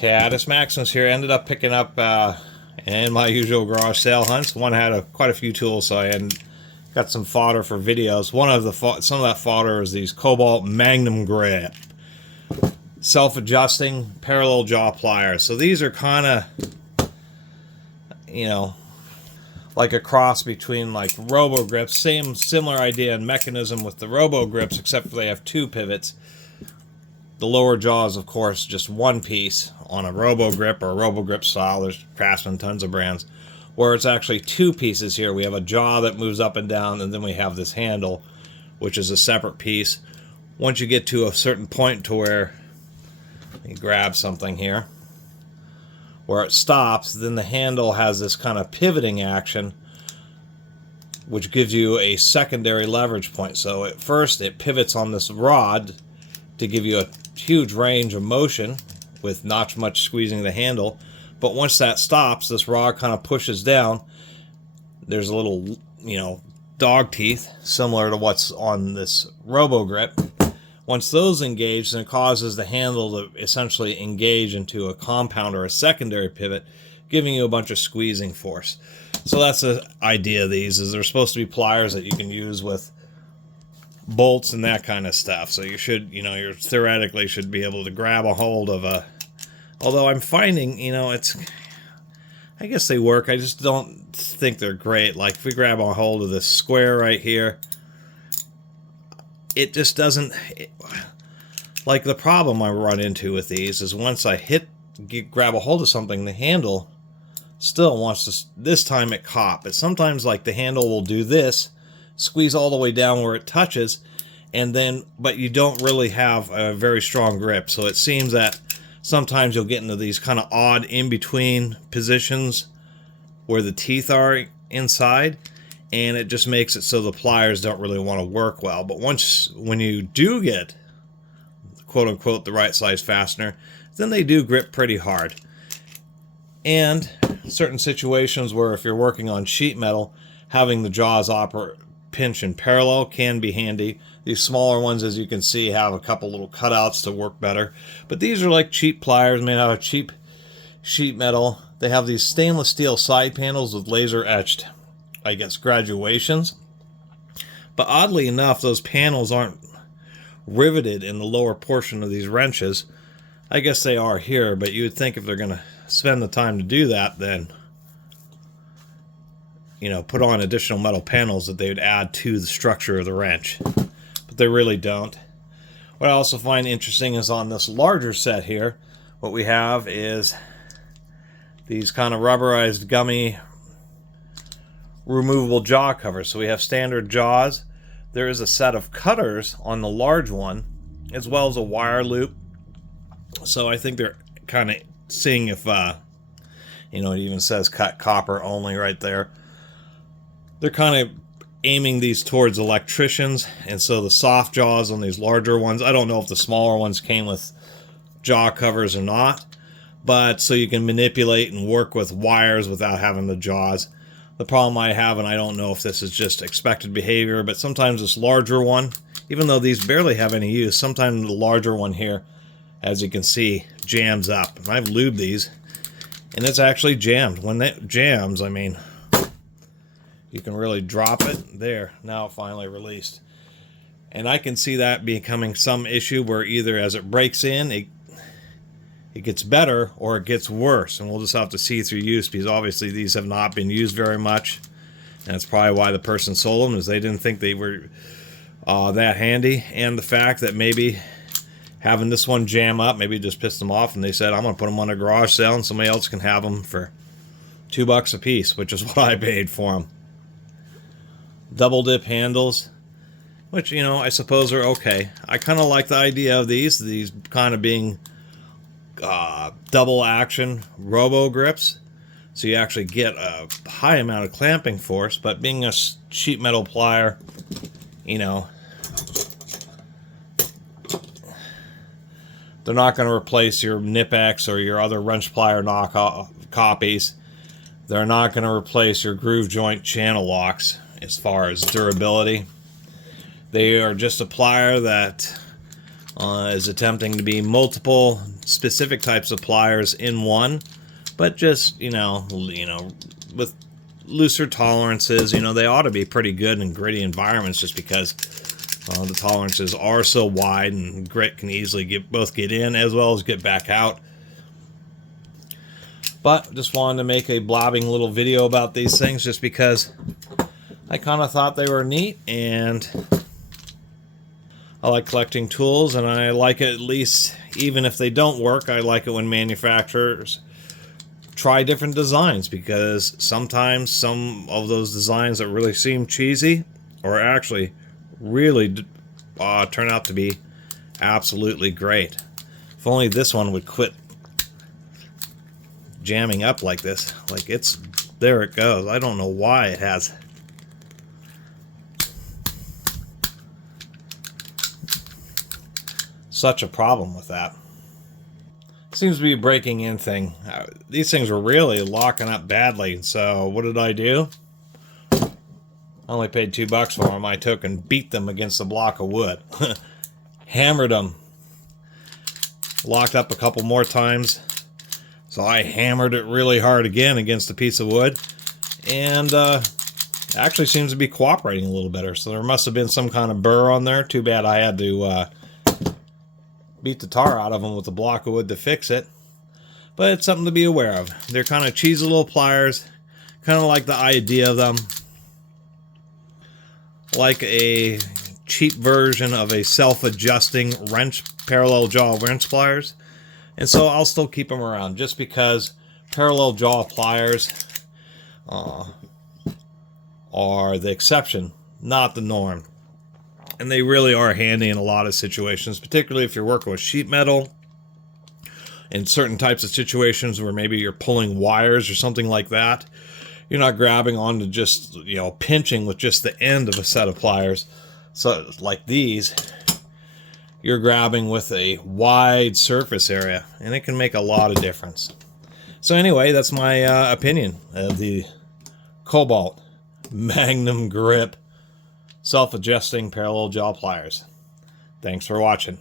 Catus, Maximus here. Ended up picking up in my usual garage sale hunts. One had quite a few tools, so I got some fodder for videos. Some of that fodder is these Kobalt Magnum grip, self-adjusting parallel jaw pliers. So these are kind of, you know, like a cross between like robo grips. Similar idea and mechanism with the robo grips, except for they have two pivots. The lower jaw is, of course, just one piece on a robo grip or a robo grip style. There's Craftsman, tons of brands, where it's actually two pieces here. We have a jaw that moves up and down, and then we have this handle, which is a separate piece. Once you get to a certain point to where you grab something here, where it stops, then the handle has this kind of pivoting action, which gives you a secondary leverage point. So at first it pivots on this rod to give you a huge range of motion with not much squeezing the handle. But once that stops, this rod kind of pushes down. There's a little, dog teeth similar to what's on this robo grip. Once those engage, then it causes the handle to essentially engage into a compound or a secondary pivot, giving you a bunch of squeezing force. So that's the idea of these, is they're supposed to be pliers that you can use with bolts and that kind of stuff. So you should, you theoretically should be able to grab a hold of a, although I'm finding, I guess they work. I just don't think they're great. Like if we grab a hold of this square right here, it just doesn't, like the problem I run into with these is once I grab a hold of something, the handle still wants to, this time it caught, but sometimes like the handle will do this, squeeze all the way down where it touches, and then, but you don't really have a very strong grip. So it seems that sometimes you'll get into these kind of odd in-between positions where the teeth are inside, and it just makes it so the pliers don't really want to work well. But when you do get, quote-unquote, the right size fastener, then they do grip pretty hard. And certain situations where if you're working on sheet metal, having the jaws pinch in parallel can be handy. These smaller ones, as you can see, have a couple little cutouts to work better. But these are like cheap pliers made out of cheap sheet metal. They have these stainless steel side panels with laser etched, I guess, graduations. But oddly enough, those panels aren't riveted in the lower portion of these wrenches. I guess they are here, but you would think if they're going to spend the time to do that, then put on additional metal panels that they would add to the structure of the wrench. But they really don't. What I also find interesting is on this larger set here, what we have is these kind of rubberized gummy removable jaw covers. So we have standard jaws. There is a set of cutters on the large one, as well as a wire loop. So I think they're kind of seeing if, it even says cut copper only right there. They're kind of aiming these towards electricians, and so the soft jaws on these larger ones, I don't know if the smaller ones came with jaw covers or not, but so you can manipulate and work with wires without having the jaws. The problem I have, and I don't know if this is just expected behavior, but sometimes this larger one, even though these barely have any use, sometimes the larger one here, as you can see, jams up. And I've lubed these, and it's actually jammed. When that jams, I mean, you can really drop it. There, now it finally released. And I can see that becoming some issue where either as it breaks in, it gets better or it gets worse. And we'll just have to see through use, because obviously these have not been used very much. And that's probably why the person sold them, is they didn't think they were that handy. And the fact that maybe having this one jam up maybe just pissed them off, and they said, I'm going to put them on a garage sale and somebody else can have them for $2 a piece, which is what I paid for them. Double dip handles, which, I suppose are okay. I kind of like the idea of these kind of being double action robo grips. So you actually get a high amount of clamping force, but being a sheet metal plier, they're not going to replace your Nip-X or your other wrench plier knockoff copies. They're not going to replace your groove joint channel locks as far as durability. They are just a plier that is attempting to be multiple specific types of pliers in one, but just, with looser tolerances. They ought to be pretty good in gritty environments just because the tolerances are so wide and grit can easily both get in as well as get back out. But just wanted to make a blobbing little video about these things just because I kind of thought they were neat, and I like collecting tools, and I like it, at least even if they don't work, I like it when manufacturers try different designs, because sometimes some of those designs that really seem cheesy or actually really turn out to be absolutely great. If only this one would quit jamming up like this. Like, there it goes. I don't know why it has such a problem with that. Seems to be a breaking in thing. These things were really locking up badly, so what did I do? I only paid $2 for them. I took and beat them against a block of wood. Hammered them. Locked up a couple more times. So I hammered it really hard again against a piece of wood. And actually seems to be cooperating a little better. So there must have been some kind of burr on there. Too bad I had to beat the tar out of them with a block of wood to fix it. But it's something to be aware of. They're kind of cheesy little pliers. Kind of like the idea of them. Like a cheap version of a self-adjusting wrench, parallel jaw wrench pliers. And so I'll still keep them around just because parallel jaw pliers are the exception, not the norm. And they really are handy in a lot of situations, particularly if you're working with sheet metal, in certain types of situations where maybe you're pulling wires or something like that. You're not grabbing onto just, pinching with just the end of a set of pliers. So like these, you're grabbing with a wide surface area, and it can make a lot of difference. So anyway, that's my opinion of the Kobalt Magnum grip self-adjusting parallel jaw pliers. Thanks for watching.